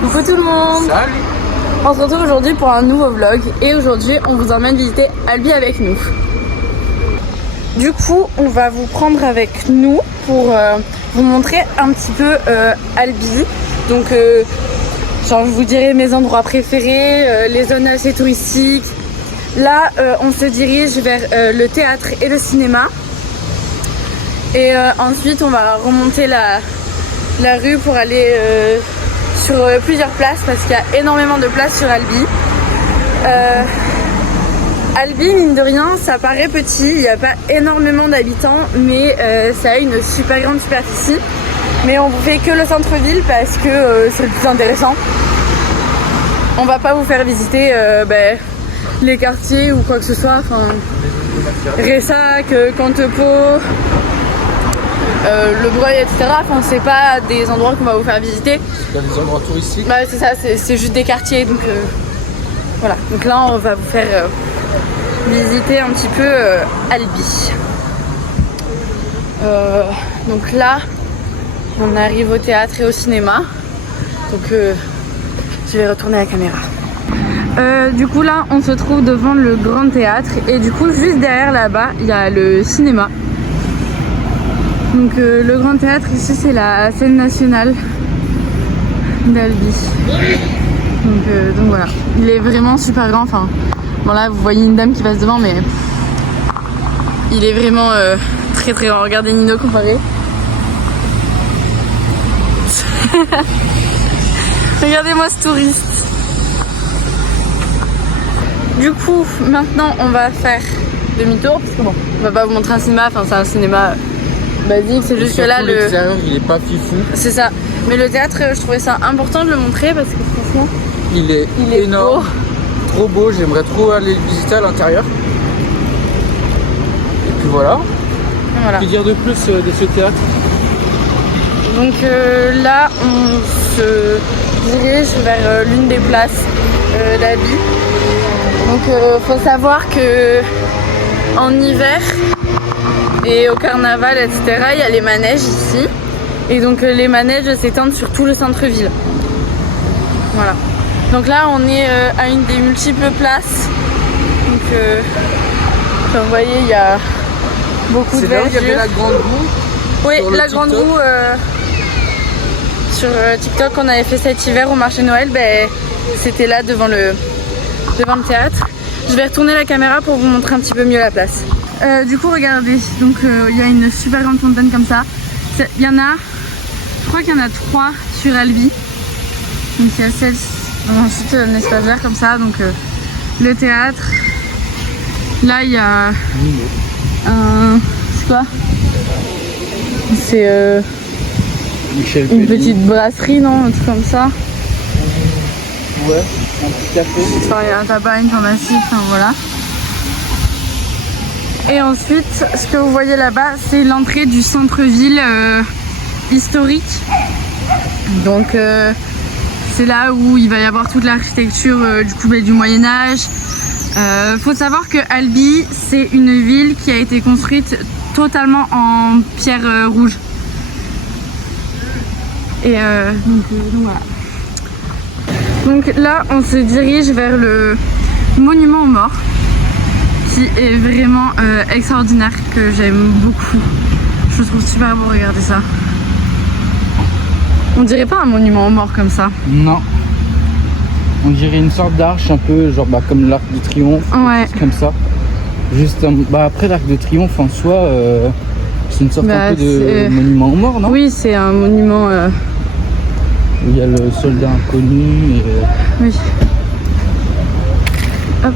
Coucou tout le monde. Salut. On se retrouve aujourd'hui pour un nouveau vlog et aujourd'hui on vous emmène visiter Albi avec nous. Du coup on va vous prendre avec nous pour vous montrer un petit peu Albi. Donc genre je vous dirai mes endroits préférés, les zones assez touristiques. Là on se dirige vers le théâtre et le cinéma. Et ensuite on va remonter la rue pour aller sur plusieurs places parce qu'il y a énormément de places sur Albi. Albi, mine de rien, ça paraît petit, il n'y a pas énormément d'habitants, mais ça a une super grande superficie. Mais on vous fait que le centre-ville parce que c'est le plus intéressant. On va pas vous faire visiter les quartiers ou quoi que ce soit, enfin Ressac, Cantepeau, Le Breuil, etc. Enfin, c'est pas des endroits qu'on va vous faire visiter. C'est pas des endroits touristiques. Bah, c'est ça, c'est juste des quartiers. Donc voilà. Donc là, on va vous faire visiter un petit peu Albi. Donc là, on arrive au théâtre et au cinéma. Donc je vais retourner la caméra. Du coup là, on se trouve devant le grand théâtre et du coup juste derrière là-bas, il y a le cinéma. Donc le grand théâtre ici c'est la scène nationale d'Albi. Donc voilà, il est vraiment super grand. Enfin, bon là vous voyez une dame qui passe devant, mais il est vraiment très très grand. Regardez Nino comparé. Regardez-moi ce touriste. Du coup, maintenant on va faire demi-tour parce que bon, on va pas vous montrer un cinéma. Enfin, c'est un cinéma basique, c'est juste que là le l'extérieur il est pas fifou. c'est ça. Mais le théâtre, je trouvais ça important de le montrer parce que franchement, Il est énorme, beau. trop beau. J'aimerais trop aller le visiter à l'intérieur. Et puis voilà. Voilà. Que dire de plus de ce théâtre? Donc là, on se dirige vers l'une des places d'Albi. Donc faut savoir que en hiver et au carnaval, etc., il y a les manèges ici. Et donc les manèges s'étendent sur tout le centre-ville. Voilà. Donc là, on est à une des multiples places. Donc comme vous voyez, il y a beaucoup de C'est là où il y avait verdure. la grande roue. Oui, sur le la grande TikTok. roue sur TikTok qu'on avait fait cet hiver au marché Noël, c'était là devant le théâtre. Je vais retourner la caméra pour vous montrer un petit peu mieux la place. Du coup, regardez, donc il y a une super grande fontaine comme ça. Il y en a, je crois qu'il y en a 3 sur Albi. Donc il y a celle, ensuite un espace vert comme ça, donc le théâtre. Là, il y a un, c'est quoi? C'est Michel une Pelli. petite brasserie, non? Un truc comme ça. Ouais, un petit café. Enfin, il y a un tabac, une pharmacie, enfin voilà. Et ensuite, ce que vous voyez là-bas, c'est l'entrée du centre-ville historique. Donc c'est là où il va y avoir toute l'architecture du Moyen-Âge. Faut savoir que Albi, c'est une ville qui a été construite totalement en pierre rouge. Et donc voilà. Donc là, on se dirige vers le monument aux morts, qui est vraiment extraordinaire, que j'aime beaucoup. Je le trouve super beau, regardez ça. On dirait pas un monument aux morts comme ça. Non. On dirait une sorte d'arche un peu genre comme l'Arc de Triomphe, Ouais. comme ça. Juste après l'Arc de Triomphe en soi, c'est une sorte un peu de monument aux morts, non? Oui, c'est un monument. Où il y a le soldat inconnu et Oui. Hop.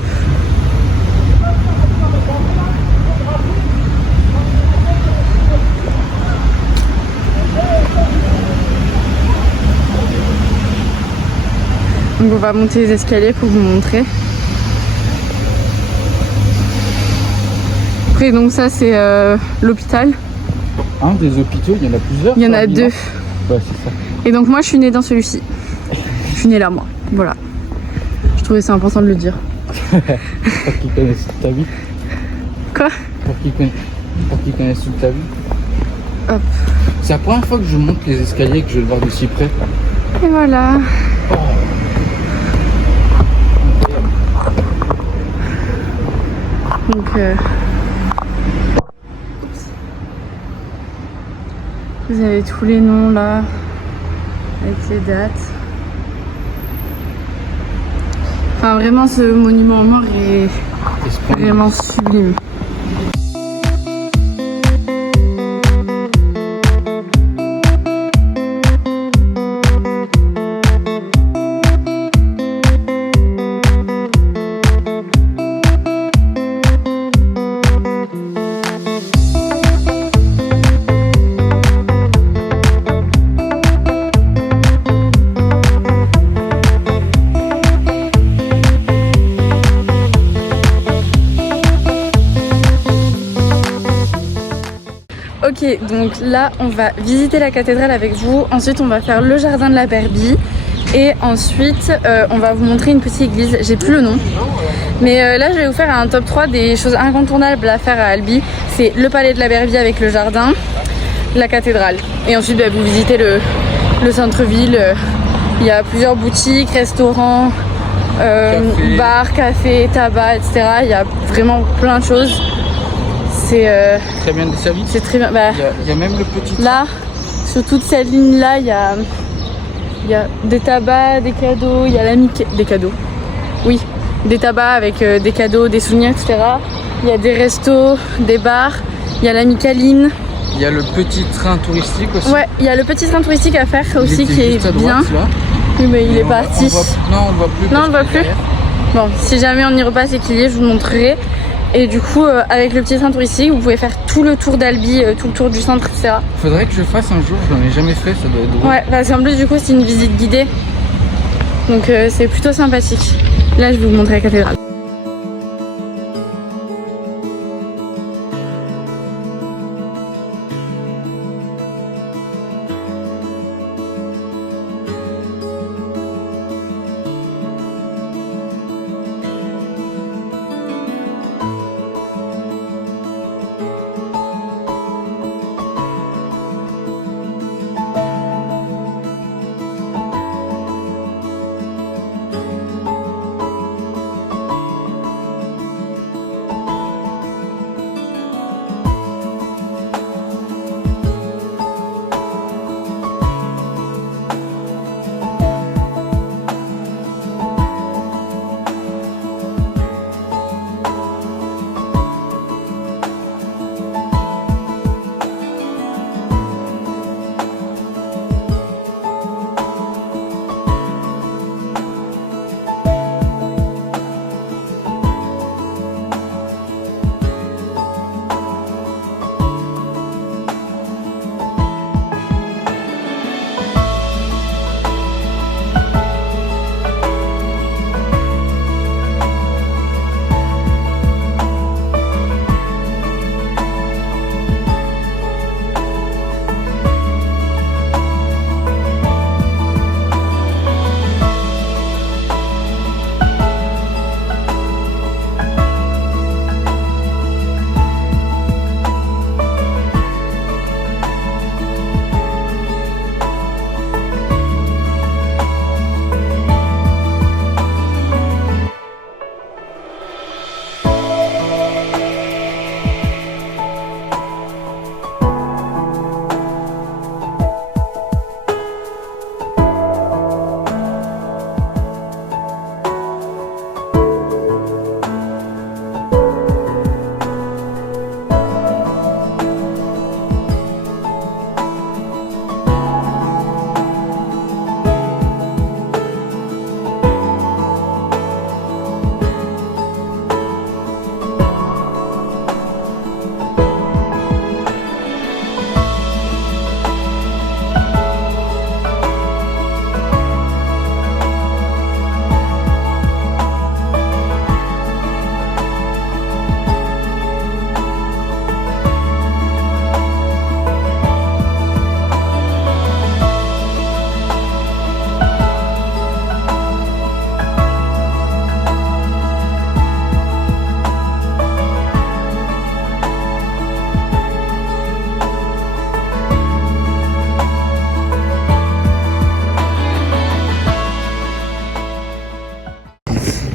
Donc on va monter les escaliers pour vous montrer. Après donc ça c'est l'hôpital. des hôpitaux, il y en a plusieurs. Il y en sur a Albi, 2. non? Ouais, c'est ça. Et donc moi je suis née dans celui-ci. Je suis née là moi. Voilà. Je trouvais ça important de le dire. Pour qu'ils connaissent toute ta vie. Quoi? Pour qu'ils connaissent toute ta vie. Hop. C'est la première fois que je monte les escaliers que je vais le voir de si près. Et voilà. Donc vous avez tous les noms là avec les dates. Enfin vraiment ce monument aux morts est vraiment sublime. Ok, donc là on va visiter la cathédrale avec vous, ensuite on va faire le jardin de la Berbie et ensuite on va vous montrer une petite église, j'ai plus le nom. Mais là je vais vous faire un top 3 des choses incontournables à faire à Albi. C'est le palais de la Berbie avec le jardin, la cathédrale. Et ensuite bah, vous visitez le centre-ville, il y a plusieurs boutiques, restaurants, bars, cafés, tabac, etc. Il y a vraiment plein de choses. C'est très bien desservi. C'est très bien. Bah, il y a même le petit. Là, sur toute cette ligne-là, il y a des tabacs, des cadeaux, il y a des cadeaux. Oui, des tabacs avec des cadeaux, des souvenirs, etc. Il y a des restos, des bars, il y a la Micaline. Il y a le petit train touristique aussi. Ouais, il y a le petit train touristique à faire aussi qui est droite, bien. Là. Oui, mais il est parti. Non, on le voit plus. Non, on le voit plus. Bon, si jamais on y repasse et qu'il y est, je vous montrerai. Et du coup, avec le petit train touristique, vous pouvez faire tout le tour d'Albi, tout le tour du centre, etc. Faudrait que je fasse un jour, je n'en ai jamais fait, ça doit être drôle. Ouais, parce qu'en plus, du coup, c'est une visite guidée. Donc, c'est plutôt sympathique. Là, je vais vous montrer la cathédrale.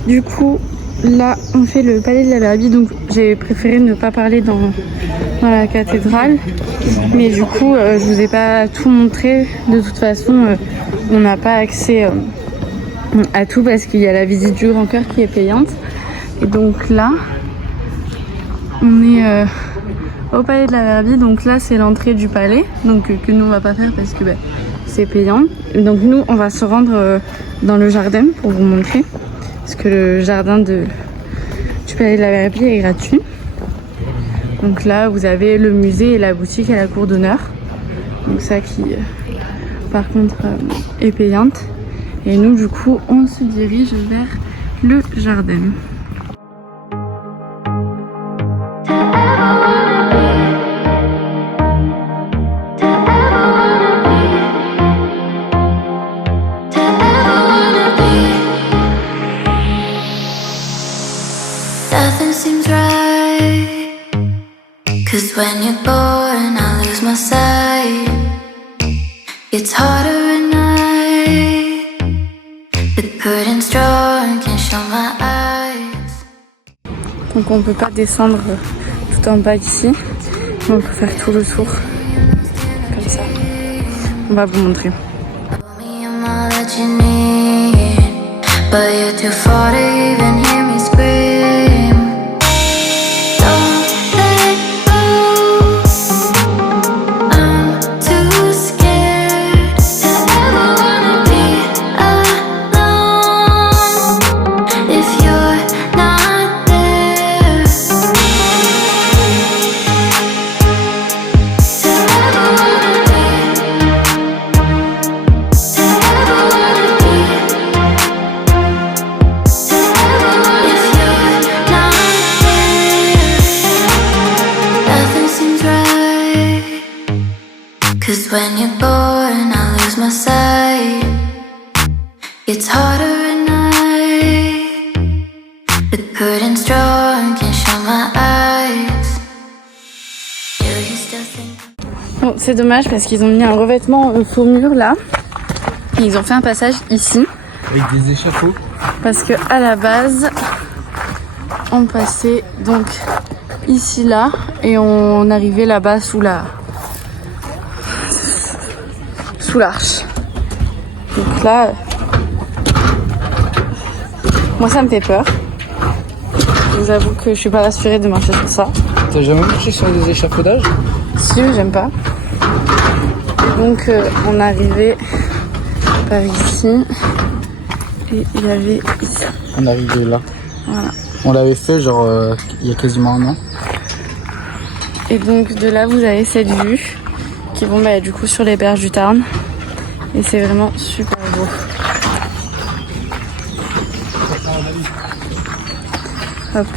Du coup, là, on fait le palais de la Verbi, donc j'ai préféré ne pas parler dans la cathédrale. Mais du coup, je vous ai pas tout montré. De toute façon, on n'a pas accès à tout parce qu'il y a la visite du Grand Cœur qui est payante. Et donc là, on est au palais de la Verbi. Donc là, c'est l'entrée du palais, donc que nous on va pas faire parce que c'est payant. Donc nous, on va se rendre dans le jardin pour vous montrer, parce que le jardin du palais de la Verbi est gratuit. Donc là, vous avez le musée et la boutique à la cour d'honneur. Donc ça qui, par contre, est payante. Et nous, du coup, on se dirige vers le jardin. Nothing seems right, 'cause when you're born I lose my sight. It's harder at night, the curtain's drawn, can't show my eyes. Donc on peut pas descendre tout en bas ici, mais on peut faire tout le tour comme ça. On va vous montrer. But you're too far to even hear me scream. Don't let go, I'm too scared to ever wanna be alone if you're not there. To ever wanna be, to ever wanna be. Cause when you're born, I lose my sight. It's harder at night, the curtain's drawn, can't show my eyes. Do you still think? Bon, c'est dommage parce qu'ils ont mis un revêtement faux mur là. Et ils ont fait un passage ici. Avec des échafauds. Parce que à la base, on passait donc ici là et on arrivait là-bas sous l'arche. Donc là, moi ça me fait peur. Je vous avoue que je suis pas rassurée de marcher sur ça. T'as jamais marché sur des échafaudages? Si, j'aime pas. Donc on arrivait par ici et il y avait ici. On arrivait là. Voilà. On l'avait fait genre il y a quasiment un an. Et donc de là vous avez cette vue qui vont du coup sur les berges du Tarn. Et c'est vraiment super beau. Hop.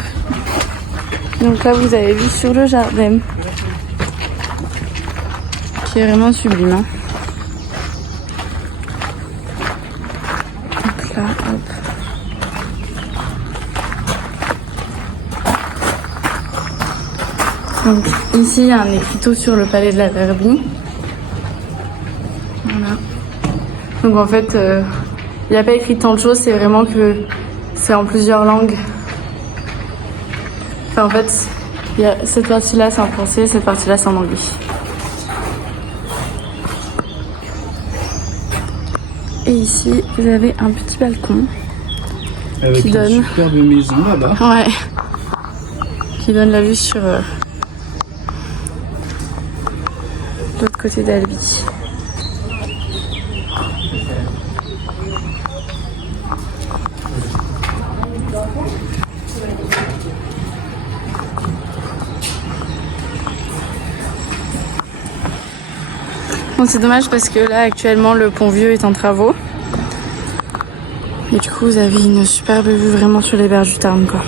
Donc là vous avez vu sur le jardin, qui est vraiment sublime. Hein. Donc là, hop. Donc ici il y a un écriteau sur le palais de la Verbi. Voilà. Donc en fait, il n'y a pas écrit tant de choses, c'est vraiment que c'est en plusieurs langues. Enfin en fait, il y a cette partie-là c'est en français, cette partie-là c'est en anglais. Et ici, vous avez un petit balcon. Avec qui une donne... superbe maison là-bas. Ouais. Qui donne la vue sur l'autre côté d'Albi. Bon, c'est dommage parce que là actuellement le pont vieux est en travaux. Et du coup vous avez une superbe vue vraiment sur les berges du Tarn quoi.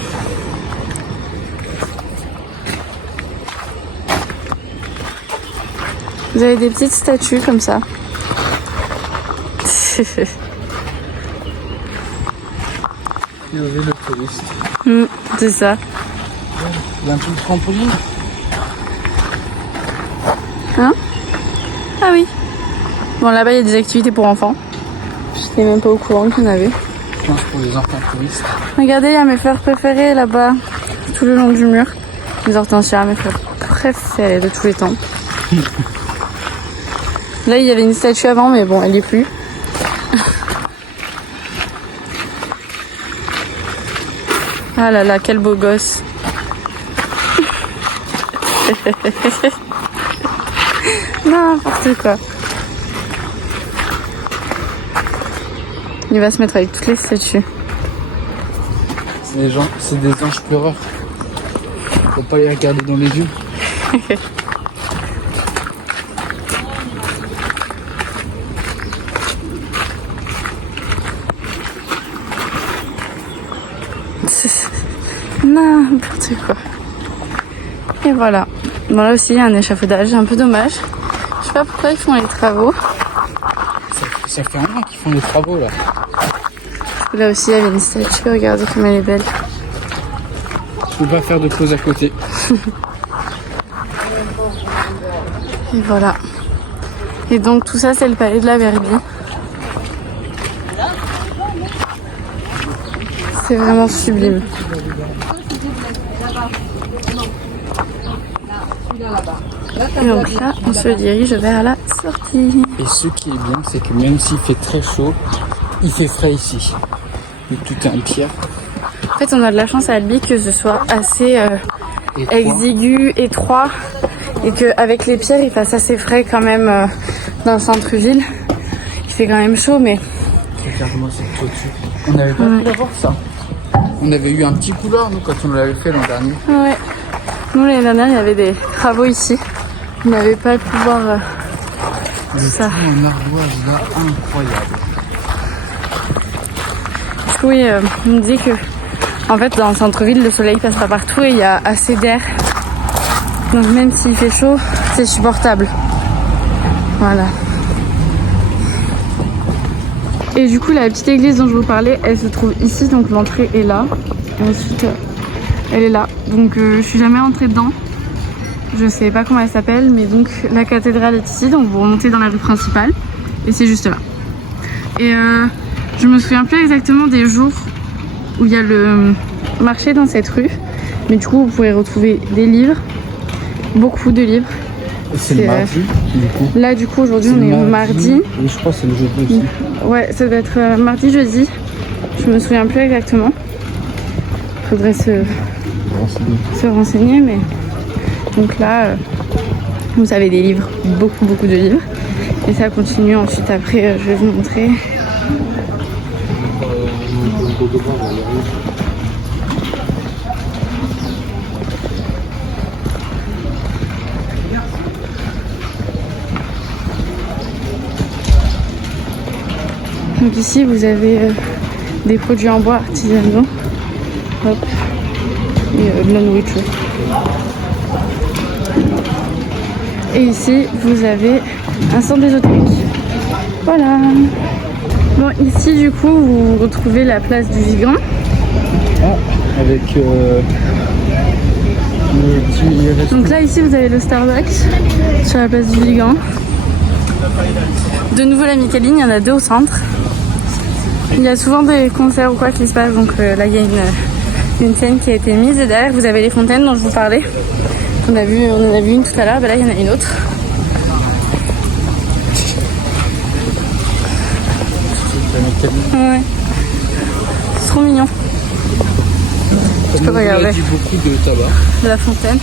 Vous avez des petites statues comme ça. Il y avait le touriste. C'est ça. Il y a un truc de trampoline. Hein? Ah oui. Bon là-bas il y a des activités pour enfants. J'étais même pas au courant qu'il y en avait. pense, pour les enfants touristes. Regardez, il y a mes fleurs préférées là-bas, tout le long du mur. Les hortensias, mes fleurs préférées de tous les temps. Là, il y avait une statue avant, mais bon, elle n'y est plus. Ah là là, quel beau gosse. N'importe quoi. Il va se mettre avec toutes les statues. C'est des anges pleureurs. Faut pas les regarder dans les yeux. N'importe quoi. Et voilà. Bon, là aussi, il y a un échafaudage, un peu dommage. Je sais pas pourquoi ils font les travaux. Ça fait un an qu'ils font les travaux là. Là aussi, il y avait une statue. Regardez comme elle est belle. Je peux pas faire de pause à côté. Et voilà. Et donc, tout ça, c'est le palais de la Verbi. C'est vraiment sublime. Et donc là, on se dirige vers la sortie. Et ce qui est bien, c'est que même s'il fait très chaud, il fait frais ici. Et tout est en pierre. En fait, on a de la chance à Albi que ce soit assez exigu, étroit, et qu'avec les pierres, il fasse assez frais quand même dans le centre-ville. Il fait quand même chaud, mais... Regarde-moi cette toiture. On n'avait pas pu l'avoir ça. On avait eu un petit couloir, nous, quand on l'avait fait l'an dernier. Ouais. Nous, l'année dernière, il y avait des travaux ici. On n'avait pas pu voir ça. En ardoise là, incroyable. Parce que oui, on me dit que en fait dans le centre-ville le soleil passe pas partout et il y a assez d'air. Donc même s'il fait chaud, c'est supportable. Voilà. Et du coup la petite église dont je vous parlais, elle se trouve ici, donc l'entrée est là. Et ensuite elle est là. Donc je suis jamais entrée dedans. Je sais pas comment elle s'appelle, mais donc la cathédrale est ici, donc vous remontez dans la rue principale et c'est juste là. Et je me souviens plus exactement des jours où il y a le marché dans cette rue, mais du coup vous pouvez retrouver des livres, beaucoup de livres. C'est le mardi, du coup. Là du coup aujourd'hui on est mardi. Et je crois que c'est le jeudi aussi. Ouais, ça doit être mardi, jeudi. Je me souviens plus exactement. Faudrait se renseigner, mais donc là vous avez des livres, beaucoup de livres. Et ça continue ensuite après, je vais vous montrer. Donc ici vous avez des produits en bois artisanaux. Hop. Et de la nourriture. Et ici vous avez un centre ésotérique. Voilà. Bon, ici du coup vous retrouvez la place du Vigan. Ah, avec le petit... Donc là ici vous avez le Starbucks sur la place du Vigan. De nouveau la Micaline, il y en a deux au centre. Il y a souvent des concerts ou quoi qui se passent, donc là il y a une scène qui a été mise et derrière vous avez les fontaines dont je vous parlais. On en a vu une tout à l'heure, ben là il y en a une autre. Ouais. C'est trop mignon. Tu peux regarder. Il y a beaucoup de tabac. De la fontaine.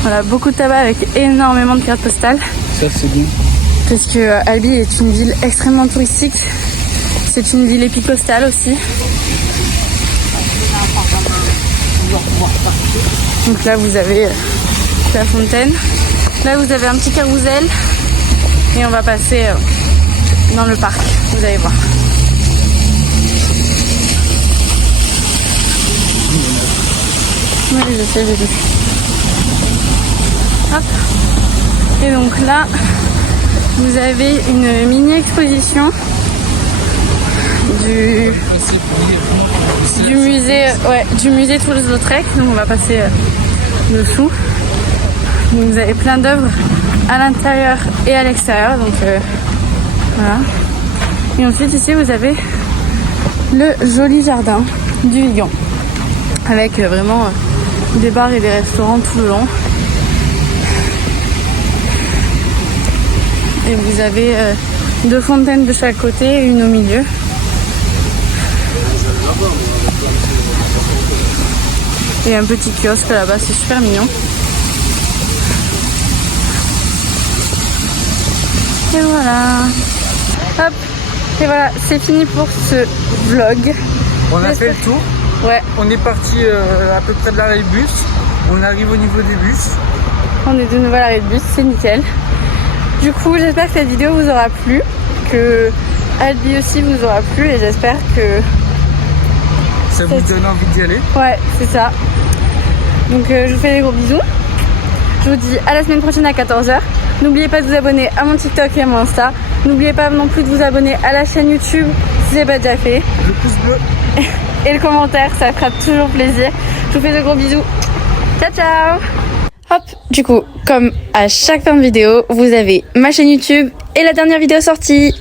Voilà, beaucoup de tabac avec énormément de cartes postales. Ça c'est bien. Parce que Albi est une ville extrêmement touristique. C'est une ville épicostale aussi. Donc là vous avez la fontaine. Là vous avez un petit carrousel. Et on va passer dans le parc. Vous allez voir. Oui, je sais, j'ai vu. Hop. Et donc là, vous avez une mini exposition du musée Toulouse-Lautrec. Donc on va passer dessous. Donc vous avez plein d'œuvres à l'intérieur et à l'extérieur. Donc voilà. Et ensuite ici vous avez le joli jardin du Vigan. Avec vraiment des bars et des restaurants tout le long. Et vous avez 2 fontaines de chaque côté et une au milieu. Et un petit kiosque là-bas, c'est super mignon. Et voilà. Hop. Et voilà, c'est fini pour ce vlog. On a fait le tour. Ouais. On est parti à peu près de l'arrêt de bus. On arrive au niveau des bus. On est de nouveau à l'arrêt de bus, c'est nickel. Du coup, j'espère que cette vidéo vous aura plu, que Albi aussi vous aura plu et j'espère que ça vous donne envie d'y aller. Ouais, c'est ça. Donc je vous fais des gros bisous. Je vous dis à la semaine prochaine à 14h. N'oubliez pas de vous abonner à mon TikTok et à mon Insta. N'oubliez pas non plus de vous abonner à la chaîne YouTube si ce n'est pas déjà fait. Le pouce bleu. Et le commentaire, ça fera toujours plaisir. Je vous fais de gros bisous. Ciao ciao. Hop, du coup, comme à chaque fin de vidéo, vous avez ma chaîne YouTube et la dernière vidéo sortie.